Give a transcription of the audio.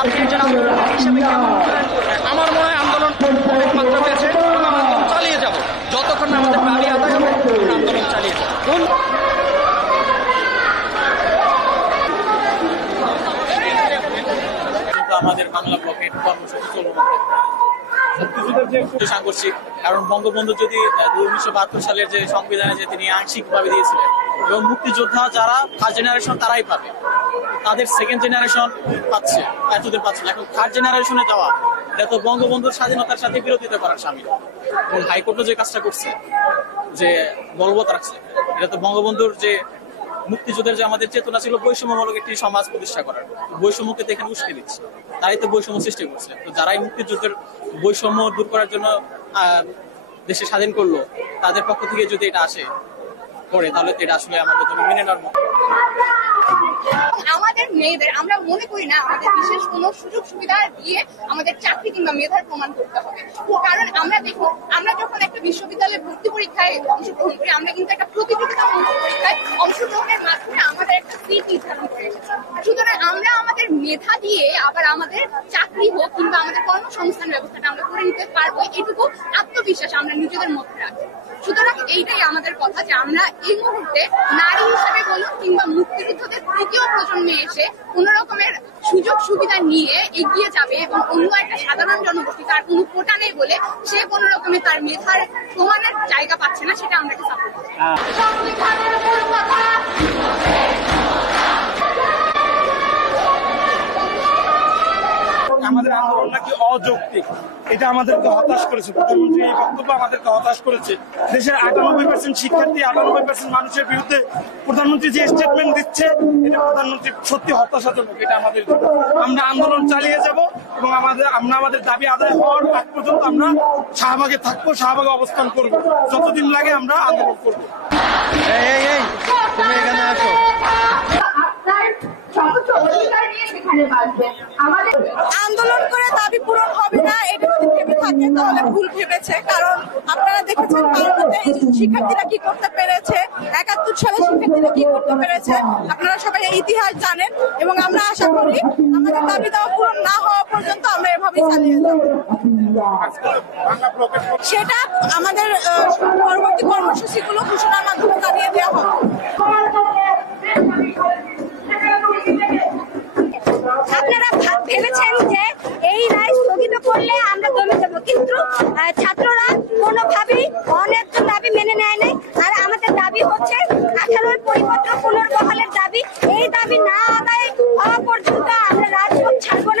আপনি একজন আন্দোলন হিসেবে আমার মনে হয় আন্দোলন অনেক মাত্রা পেয়েছে এবং আমরা আন্দোলন চালিয়ে যাব যতক্ষণ না আমাদের দাবি আদায় হবে আমরা আন্দোলন চালিয়ে যাব। আমাদের বাংলা ব্লকের কর্মসূচি চলবে সাংঘর্ষিক, কারণ বঙ্গবন্ধু যদি 1972 সালের যে সংবিধানে যে তিনি আংশিকভাবে দিয়েছিলেন এবং মুক্তিযোদ্ধা যারা ফার্স্ট জেনারেশন তারাই পাবে, তাদের সেকেন্ড জেনারেশন পাচ্ছে, এতদিন পাচ্ছে না। এখন থার্ড জেনারেশনে যাওয়া এটা তো বঙ্গবন্ধুর স্বাধীনতার সাথে বিরোধিতা করার সামিল। এবং হাইকোর্টও যে কাজটা করছে, যে বলবৎ রাখছে, এটা তো বঙ্গবন্ধুর যে মুক্তিযুদ্ধের যে আমাদের চেতনা ছিল বৈষম্যমূলক একটি সমাজ প্রতিষ্ঠা করার, বৈষম্যকে তো এখানে উস্কে দিচ্ছে, তারাই তো বৈষম্য সৃষ্টি করছে। তো যারাই মুক্তিযুদ্ধের বৈষম্য দূর করার জন্য দেশে স্বাধীন করলো, তাদের পক্ষ থেকে যদি এটা আসে করে, তাহলে এটা আসলে আমাদের জন্য মেনে নেওয়ার মতো। আমাদের মেয়েদের আমরা মনে করি না আমাদের বিশেষ কোনো সুযোগ সুবিধা দিয়ে আমাদের চাকরি কিংবা মেধার প্রমাণ করতে হবে। কারণ আমরা দেখুন, আমরা যখন একটা বিশ্ববিদ্যালয়ে ভর্তি পরীক্ষায় অংশগ্রহণ করি, আমরা কিন্তু একটা প্রতিযোগিতামূলক পরীক্ষায় অংশগ্রহণের মাধ্যমে আমাদের একটা সিট নির্ধারণ করে এসেছি। সুতরাং আমরা আমাদের মেধা দিয়ে আবার আমাদের চাকরি হোক কিংবা আমাদের কর্মসংস্থান ব্যবস্থাটা আমরা করে নিতে পারবো, এটুকু আত্মবিশ্বাস আমরা নিজেদের মধ্যে রাখি। সুতরাং এইটাই আমাদের কথা যে আমরা এই মুহূর্তে নারী হিসেবে বলুন কিংবা মুক্তিযুদ্ধদের তৃতীয় প্রজন্মে এসে কোন রকমের সুযোগ সুবিধা নিয়ে এগিয়ে যাবে এবং অন্য একটা সাধারণ জনগোষ্ঠী তার কোনো কোটা নেই বলে সে কোন রকমের তার মেধার প্রমাণের জায়গা পাচ্ছে না, সেটা আমরা সাপোর্ট করি। আমাদের আন্দোলন নাকি অযৌক্তিক, এটা আমাদেরকে হতাশ করেছে। প্রধানমন্ত্রী এই বক্তব্য আমাদেরকে হতাশ করেছে। দেশের 98% শিক্ষার্থী, 98% মানুষের বিরুদ্ধে প্রধানমন্ত্রী যে স্টেটমেন্ট দিচ্ছে, এটা প্রধানমন্ত্রী সত্যি হতাশাজনক। এটা আমাদের, আমরা আন্দোলন চালিয়ে যাব এবং আমরা আমাদের দাবি আদায় হওয়ার আগ পর্যন্ত আমরা শাহবাগে থাকবো, শাহবাগে অবস্থান করবো, যতদিন লাগে আমরা আন্দোলন করবো। তুমি এখানে আসো। আন্দোলন করে দাবি পূরণ হবে না এটা যদি ভেবে থাকে তাহলে ভুল ভেবেছে। কারণ আপনারা দেখেছেন ভারতে শিক্ষার্থীরা কি করতে পেরেছে, 71 সালে শিক্ষার্থীরা কি করতে পেরেছে, আপনারা সবাই ইতিহাস জানেন। এবং আমরা আশা করি আমাদের দাবি দেওয়া পূরণ না হওয়া পর্যন্ত আমরা এভাবেই চালিয়ে যাব। সেটা আমাদের পরবর্তী কর্মসূচিগুলো ঘোষণার মাধ্যমে জানিয়ে দেওয়া হবে। আপনারা ভেবেছেন যে এই রায় স্থগিত করলে আমরা দমে যাবো, কিন্তু ছাত্ররা কোনোভাবেই অন্যায্য দাবি মেনে নেয় নাই। আর আমাদের দাবি হচ্ছে 18 পরিপত্র পুনর্বহালের দাবি। এই দাবি না আদায় হওয়া পর্যন্ত আমরা রাজপথ ছাড়বো